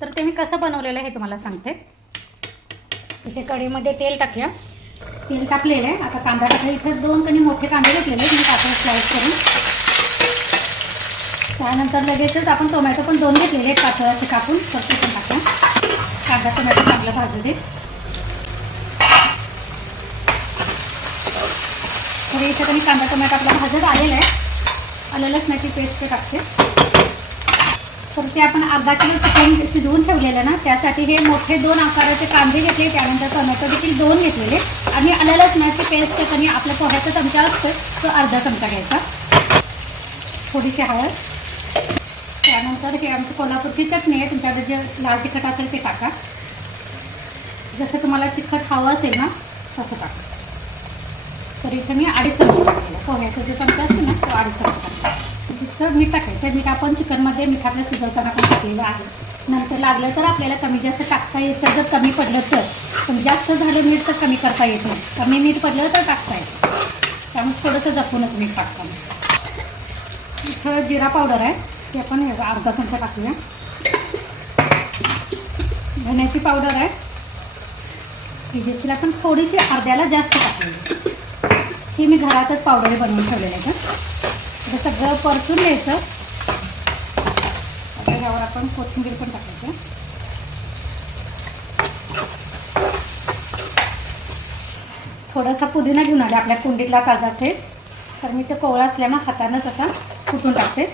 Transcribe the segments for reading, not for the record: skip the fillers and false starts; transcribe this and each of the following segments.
तर ते मी कसं बनवलेलं आहे हे तुम्हाला सांगते. इथे कढईमध्ये तेल टाकूया. तेल टाकलेलं आहे. आता कांदा टाकला. इथे 2 कणी मोठे कांदे घेतलेले मी कापून स्लाइस करून. त्यानंतर लगेचच आपण टोमॅटो पण 2 घेतलेले आहेत पातळ असे कापून. फक्त पण टाकूया. कांदा टोमॅटो चांगला भाजू दे. तर इथे कधी कांदा टोमॅटो आपला भाजत आलेला आहे. आलं लसणाची पेस्ट टाकते. तर ते आपण अर्धा किलो चिकन शिजवून ठेवलेलं ना, त्यासाठी हे मोठे 2 आकाराचे कांदे घेतले. त्यानंतर टोमॅटो देखील 2 घेतलेले आणि आलं लसणाची पेस्ट कधी आपल्या पोह्याचा चमचा असतो तो अर्धा चमचा घ्यायचा. थोडीशी हळद. त्यानंतर हे आमची कोल्हापूरची चटणी आहे. तुमच्याकडे जे लाल तिखट असेल ते टाका. जसं तुम्हाला तिखट हवं असेल ना तसं टाका. तर इथे मी 2.5 चमचे टाकलेलं. पोह्याचा जो चमचा असतो ना तो 2.5 चमचे टाकला. जितकं मीठ टाकायचं. मीठ आपण चिकनमध्ये मिठातलं शिजवताना पण टाकलेलं आहे. नंतर लागलं तर आपल्याला कमी जास्त टाकता येतं. जर कमी पडलं तर पण जास्त झालं मीठ तर कमी करता येतं. कमी मीठ पडलं तर टाकता येतं. त्यामुळे थोडंसं जपूनच मीठ टाकताना. इथं जिरा पावडर आहे ते आपण अर्धा चमचा टाकूया. धण्याची पावडर आहे ही देखील आपण थोडीशी अर्ध्याला जास्त टाकलेली. ही मी घरातच पावडर बनवून ठेवलेलं आहे. तर सगळं परतून घ्यायचं. आता ह्यावर आपण कोथिंबीर पण टाकायची. थोडासा पुदिना घेऊन आले आपल्या कुंडीतला ताजा फ्रेश. तर मी ते कोवळा असल्यामुळे हातानंच असा कुटून टाकते.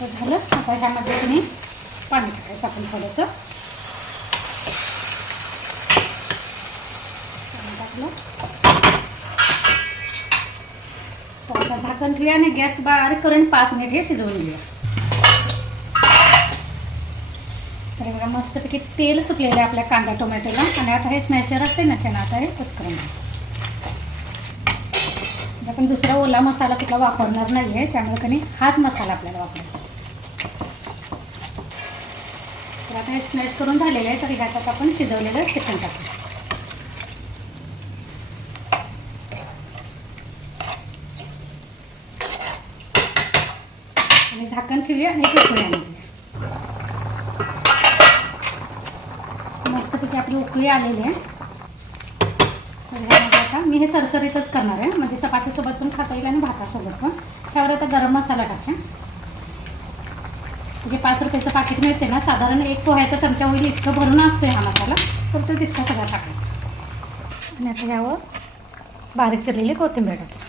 तर झालं. आता ह्यामध्ये तुम्ही पाणी टाकायचं आपण थोडंसं. पाणी टाकलं. तर आता झाकण ठेवूया आणि गॅस बारीक करून 5 मिनिट हे शिजवून घेऊया. तर बघा मस्तपैकी तेल सुटलेलं आहे आपल्या कांदा टोमॅटोला. आणि आता हे स्मॅशर असते ना त्यानं आता हे कुस्करून घ्यायचं. आपण दुसरा ओला मसाला कुठला वापरणार नाही आहे त्यामुळे कधी हाच मसाला आपल्याला वापरायचा. तर आता हे स्मॅश करून झालेलं आहे. तर ह्याच्यात आपण शिजवलेलं चिकन टाकू. आणि झाकण ठेवूया आणि उकळी आणूया. मस्तपैकी आपली उकळी आलेली आहे. तर ह्यामध्ये आता मी हे सरसरीतच करणार आहे. म्हणजे चपातीसोबत पण खाता येईल आणि भातासोबत पण. त्यावर आता गरम मसाला टाकूया. म्हणजे 5 रुपयाचं पाकिट मिळते ना, साधारण 1 पोह्याचा चमचा होईल इतकं भरून असतो हा मसाला. तर तो तितका सगळा टाकायचा. आणि आता यावर बारीक चिरलेली कोथिंबीर टाकूया.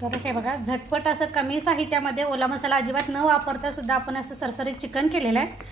तर हे बघा झटपट असं कमी साहित्यामध्ये ओला मसाला अजिबात न वापरता सुद्धा आपण असं सरसरीत चिकन केलेलं आहे.